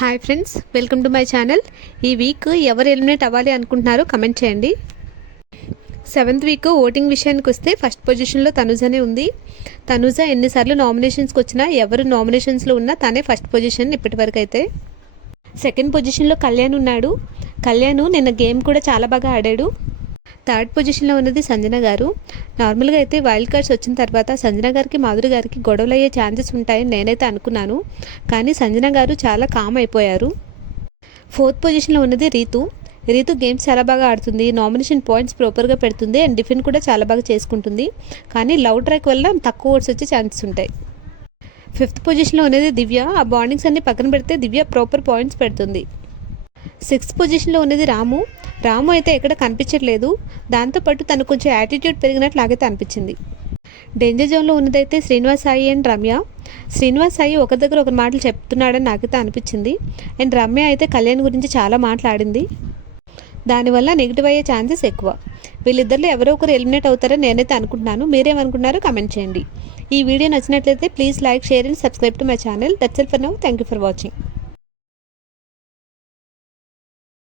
Hi friends, welcome to my channel. ఈ week ఎవరు eliminate అవ్వాలి అనుకుంటున్నారో కమెంట్ చేయండి. 7th వీక్ ఓటింగ్ విషయానికి వస్తే ఫస్ట్ పొజిషన్లో తనుజనే ఉంది. తనుజ ఎన్నిసార్లు నామినేషన్స్కి వచ్చినా ఎవరు నామినేషన్స్లో ఉన్నా తనే ఫస్ట్ పొజిషన్ ఇప్పటివరకు అయితే. సెకండ్ పొజిషన్లో కళ్యాణ్ ఉన్నాడు. కళ్యాణ్ నిన్న గేమ్ కూడా చాలా బాగా ఆడాడు. థర్డ్ పొజిషన్లో ఉన్నది సంజన గారు. నార్మల్గా అయితే వైల్డ్ కార్డ్స్ వచ్చిన తర్వాత సంజన గారికి మాధురి గారికి గొడవలు అయ్యే ఛాన్సెస్ ఉంటాయని నేనైతే అనుకున్నాను, కానీ సంజన గారు చాలా కామ్ అయిపోయారు. ఫోర్త్ పొజిషన్లో ఉన్నది రీతు. రీతు గేమ్స్ చాలా బాగా ఆడుతుంది, నామినేషన్ పాయింట్స్ ప్రాపర్గా పెడుతుంది అండ్ డిఫెండ్ కూడా చాలా బాగా చేసుకుంటుంది, కానీ లవ్ ట్రాక్ వల్ల తక్కువ ఓట్స్ వచ్చే ఛాన్సెస్ ఉంటాయి. ఫిఫ్త్ పొజిషన్లో ఉన్నది దివ్య. ఆ బాండింగ్స్ అన్ని పక్కన పెడితే దివ్య ప్రాపర్ పాయింట్స్ పెడుతుంది. సిక్స్త్ పొజిషన్లో ఉన్నది రాము. రాము అయితే ఎక్కడ కనిపించట్లేదు, దాంతోపాటు తను కొంచెం యాటిట్యూడ్ పెరిగినట్లు నాకైతే అనిపించింది. డేంజర్ జోన్లో ఉన్నదైతే శ్రీనివాస్ సాయి అండ్ రమ్య. శ్రీనివాస్ సాయి ఒకరి దగ్గర ఒక మాటలు చెప్తున్నాడని నాకైతే అనిపించింది అండ్ రమ్య అయితే కళ్యాణ్ గురించి చాలా మాట్లాడింది, దానివల్ల నెగిటివ్ అయ్యే ఛాన్సెస్ ఎక్కువ. వీళ్ళిద్దరిలో ఎవరో ఒకరు ఎలిమినేట్ అవుతారని నేనైతే అనుకుంటున్నాను. మీరేమనుకుంటున్నారో కమెంట్ చేయండి. ఈ వీడియో నచ్చినట్లయితే please like, share and subscribe to my channel. That's all for now. Thank you for watching.